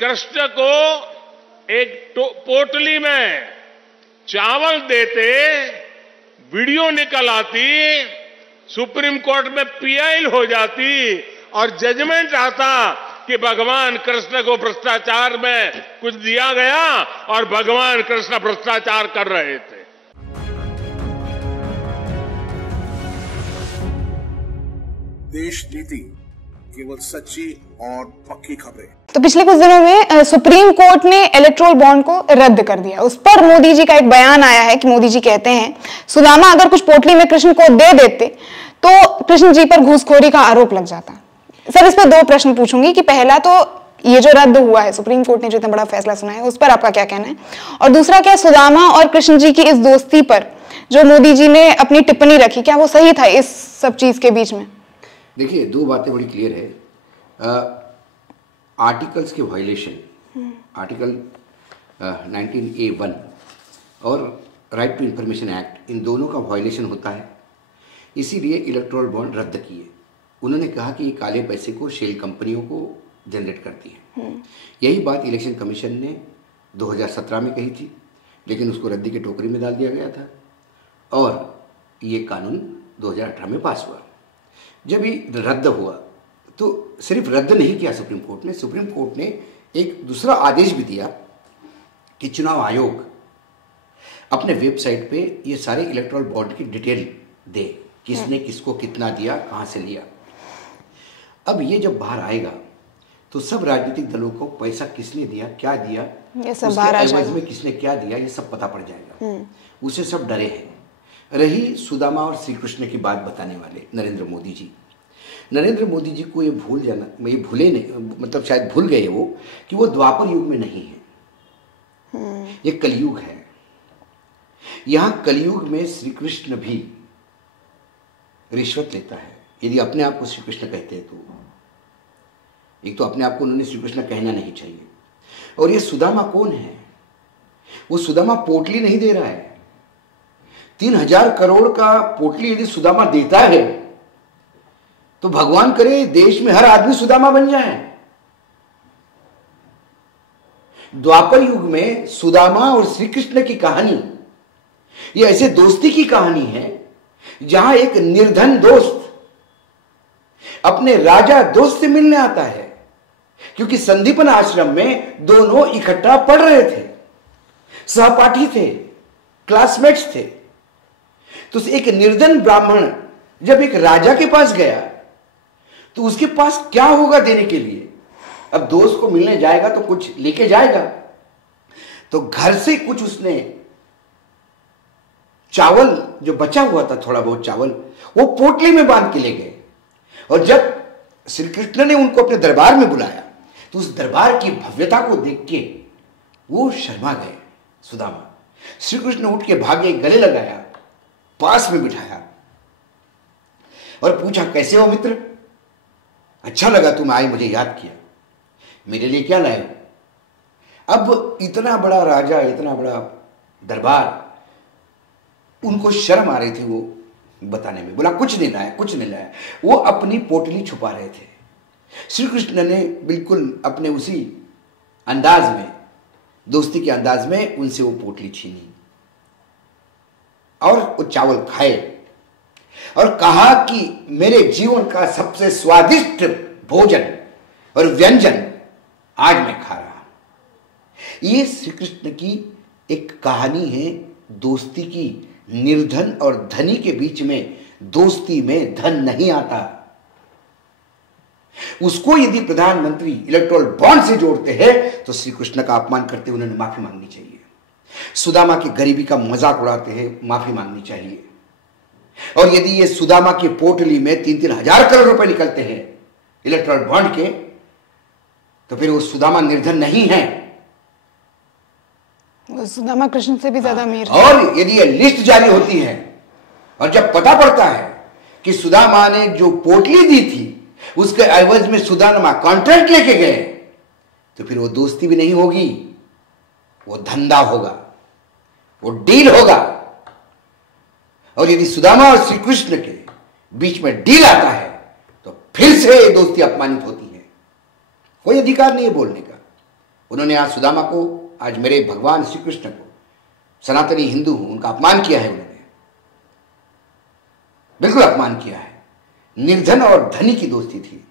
कृष्ण को एक पोटली में चावल देते, वीडियो निकल आती, सुप्रीम कोर्ट में पीआई हो जाती और जजमेंट आता कि भगवान कृष्ण को भ्रष्टाचार में कुछ दिया गया और भगवान कृष्ण भ्रष्टाचार कर रहे थे। देश नीति केवल सच्ची और पक्की खबरें। तो पिछले कुछ दिनों में सुप्रीम कोर्ट ने इलेक्टोरल बॉन्ड को रद्द कर दिया। उस पर मोदी जी का एक बयान आया है कि मोदी जी कहते हैं सुदामा अगर कुछ पोटली में कृष्ण को दे देते तो कृष्ण जी पर घूसखोरी का आरोप लग जाता। सर, इस पर दो प्रश्न पूछूंगी कि पहला तो ये जो रद्द हुआ है, सुप्रीम कोर्ट ने जो इतना बड़ा फैसला सुनाया है, उस पर आपका क्या कहना है, और दूसरा क्या सुदामा और कृष्ण जी की इस दोस्ती पर जो मोदी जी ने अपनी टिप्पणी रखी, क्या वो सही था इस सब चीज के बीच में? देखिए, दो बातें बड़ी क्लियर है। आर्टिकल्स के वायलेशन, आर्टिकल 19A(1) और राइट टू इंफॉर्मेशन एक्ट, इन दोनों का वायलेशन होता है। इसीलिए इलेक्टोरल बॉन्ड रद्द किए। उन्होंने कहा कि ये काले पैसे को शेल कंपनियों को जनरेट करती है। यही बात इलेक्शन कमीशन ने 2017 में कही थी, लेकिन उसको रद्दी की टोकरी में डाल दिया गया था और ये कानून 2018 में पास हुआ। जब ये रद्द हुआ तो सिर्फ रद्द नहीं किया सुप्रीम कोर्ट ने एक दूसरा आदेश भी दिया कि चुनाव आयोग अपने वेबसाइट पे ये सारे इलेक्टोरल बॉन्ड की डिटेल दे, किसने किसको कितना दिया, कहाँ से लिया। अब ये जब बाहर आएगा तो सब राजनीतिक दलों को पैसा किसने दिया, क्या दिया, उसके एवज में किसने क्या दिया, ये सब पता पड़ जाएगा। उसे सब डरे हैं। रही सुदामा और श्री कृष्ण की बात बताने वाले नरेंद्र मोदी जी को ये भूले नहीं, मतलब शायद भूल गए वो कि वो द्वापर युग में नहीं है, ये कलयुग है। यहां कलयुग में श्री कृष्ण भी रिश्वत लेता है। यदि अपने आप को श्री कृष्ण कहते हैं तो एक तो अपने आप को उन्होंने श्री कृष्ण कहना नहीं चाहिए। और ये सुदामा कौन है? वो सुदामा पोटली नहीं दे रहा है। 3000 करोड़ का पोटली यदि सुदामा देता है तो भगवान करे देश में हर आदमी सुदामा बन जाए। द्वापर युग में सुदामा और श्री कृष्ण की कहानी ये ऐसे दोस्ती की कहानी है जहां एक निर्धन दोस्त अपने राजा दोस्त से मिलने आता है, क्योंकि संदीपन आश्रम में दोनों इकट्ठा पढ़ रहे थे, सहपाठी थे, क्लासमेट्स थे। तो एक निर्धन ब्राह्मण जब एक राजा के पास गया तो उसके पास क्या होगा देने के लिए? अब दोस्त को मिलने जाएगा तो कुछ लेके जाएगा। तो घर से कुछ उसने चावल जो बचा हुआ था, थोड़ा बहुत चावल, वो पोटली में बांध के ले गए। और जब श्री कृष्ण ने उनको अपने दरबार में बुलाया तो उस दरबार की भव्यता को देख के वो शर्मा गए सुदामा। श्री कृष्ण उठ के भागे, गले लगाया, पास में बिठाया और पूछा, कैसे हो मित्र? अच्छा लगा तुम आए, मुझे याद किया, मेरे लिए क्या लाए? अब इतना बड़ा राजा, इतना बड़ा दरबार, उनको शर्म आ रही थी वो बताने में। बोला कुछ नहीं लाया, कुछ नहीं लाया। वो अपनी पोटली छुपा रहे थे। श्री कृष्ण ने बिल्कुल अपने उसी अंदाज में, दोस्ती के अंदाज में उनसे वो पोटली छीनी और वो चावल खाए और कहा कि मेरे जीवन का सबसे स्वादिष्ट भोजन और व्यंजन आज मैं खा रहा हूं। ये श्री कृष्ण की एक कहानी है दोस्ती की। निर्धन और धनी के बीच में दोस्ती में धन नहीं आता। उसको यदि प्रधानमंत्री इलेक्टोरल बॉन्ड से जोड़ते हैं तो श्री कृष्ण का अपमान करते उन्हें माफी मांगनी चाहिए। सुदामा की गरीबी का मजाक उड़ाते हैं, माफी मांगनी चाहिए। और यदि ये सुदामा की पोटली में 3-3 हजार करोड़ रुपए निकलते हैं इलेक्टोरल बॉन्ड के, तो फिर वो सुदामा निर्धन नहीं है, सुदामा कृष्ण से भी ज्यादा अमीर। और यदि ये लिस्ट जारी होती है और जब पता पड़ता है कि सुदामा ने जो पोटली दी थी उसके एवज में सुदामा कॉन्ट्रैक्ट लेके गए, तो फिर वो दोस्ती भी नहीं होगी, वो धंधा होगा, वो डील होगा। और यदि सुदामा और श्री कृष्ण के बीच में डील आता है तो फिर से दोस्ती अपमानित होती है। कोई अधिकार नहीं है बोलने का। उन्होंने आज सुदामा को, आज मेरे भगवान श्री कृष्ण को, सनातनी हिंदू हूं, उनका अपमान किया है। उन्होंने बिल्कुल अपमान किया है। निर्धन और धनी की दोस्ती थी।